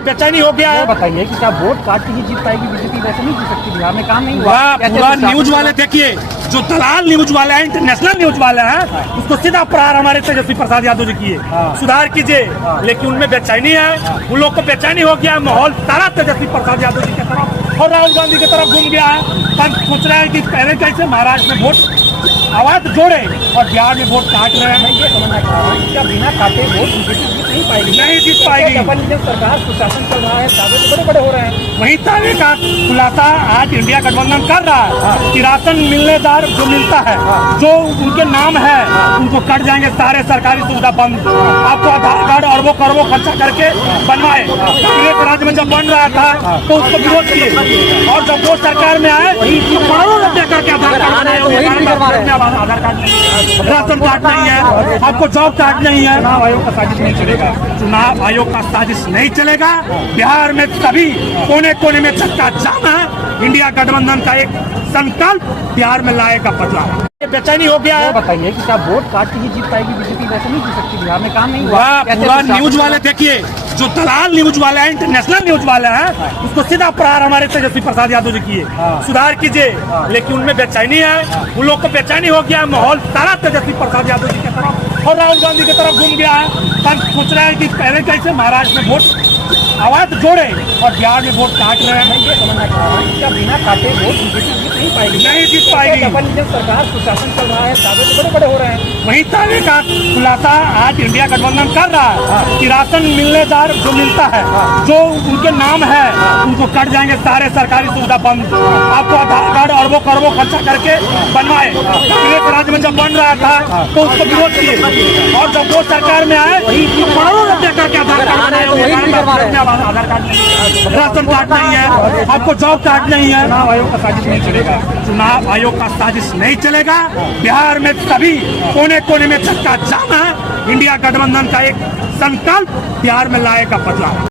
बेचैनी हो गया है। बताइए कि क्या वोट काट के ही जीत पाएगी बीजेपी? वैसे नहीं जीत सकती, बिहार में काम नहीं हुआ। पूरा न्यूज वाले देखिए, जो दलाल न्यूज वाले हैं, इंटरनेशनल न्यूज वाले हैं, उसको सीधा प्रहार हमारे तेजस्वी प्रसाद यादव जी किए। सुधार कीजिए, लेकिन उनमें बेचैनी है। उन लोग को बेचैनी हो गया है। माहौल सारा तेजस्वी प्रसाद यादव जी की तरफ और राहुल गांधी की तरफ घूम गया है। हम सोच रहे हैं कि पहले कैसे महाराष्ट्र में वोट आवाज जोड़े और बिहार में वोट काट रहे हैं। ये समझना चाह रहा हूँ क्या बिना काटे वोट बीजेपी जीत नहीं पाएगी? नहीं जीत पाएगी। डबल इंजन सरकार सुशासन चल रहा है, दावे तो बड़े बड़े हो रहे हैं। वही दावे का खुलासा आज इंडिया गठबंधन कर रहा है कि राशन मिलनेदार जो मिलता है, जो उनके नाम है, उनको कट जाएंगे सारे सरकारी सुविधा बंद। आपको आधार कार्ड अरबों करोड़ों खर्चा करके बनवाए। कांग्रेस राज्य में जब बन रहा था तो उसको विरोध किए, और जब वो सरकार में आए तो करोड़ों रुपया करके आधार कार्ड बनाए। आधार कार्ड नहीं है, राशन कार्ड नहीं है, आपको जॉब कार्ड नहीं है। चुनाव आयोग का साजिश नहीं चलेगा। चुनाव आयोग का साजिश नहीं चलेगा। बिहार में सभी कोने कोने में चक्का जाम है। इंडिया गठबंधन का एक संकल्प बिहार में लाएगा बदलाव। बेचैनी हो गया है। बताइए कि क्या वोट काट के ही जीत पाएगी बीजेपी? वैसे नहीं जीत सकती, बिहार में काम नहीं हुआ। पूरा न्यूज वाले देखिए, जो दलाल न्यूज वाले हैं, इंटरनेशनल न्यूज वाले हैं, उसको सीधा प्रहार हमारे तेजस्वी प्रसाद यादव जी किए। सुधार कीजिए, लेकिन उनमें बेचैनी है। उन लोग को बेचैनी हो गया है। माहौल सारा तेजस्वी प्रसाद यादव जी की तरफ और राहुल गांधी की तरफ घूम गया है। हम सोच रहे हैं कि पहले कैसे महाराष्ट्र में वोट आवाज जोड़े और बिहार में वोट काट रहे हैं। ये समझना चाह रहा हूँ क्या बिना काटे वोट बीजेपी जीत नहीं पाएगी? नहीं जीत पाएगी। डबल इंजन सरकार सुशासन चल रहा है, दावे तो बड़े बड़े हो रहे हैं। वही दावे का खुलासा आज इंडिया गठबंधन कर रहा है कि राशन मिलनेदार जो मिलता है, जो उनके नाम है, उनको कट जाएंगे सारे सरकारी सुविधा बंद। आपको आधार कार्ड अरबों करोड़ों खर्चा करके बनवाए। कांग्रेस राज्य में जब बन रहा था तो उसको विरोध किए, और जब वो सरकार में आए तो करोड़ों रुपया करके आधार कार्ड बनाए। आधार कार्ड नहीं है, राशन कार्ड नहीं है, आपको जॉब कार्ड नहीं है। चुनाव आयोग का साजिश नहीं चलेगा। चुनाव आयोग का साजिश नहीं चलेगा। बिहार में सभी कोने कोने में चक्का जाम है। इंडिया गठबंधन का एक संकल्प बिहार में लाएगा बदलाव।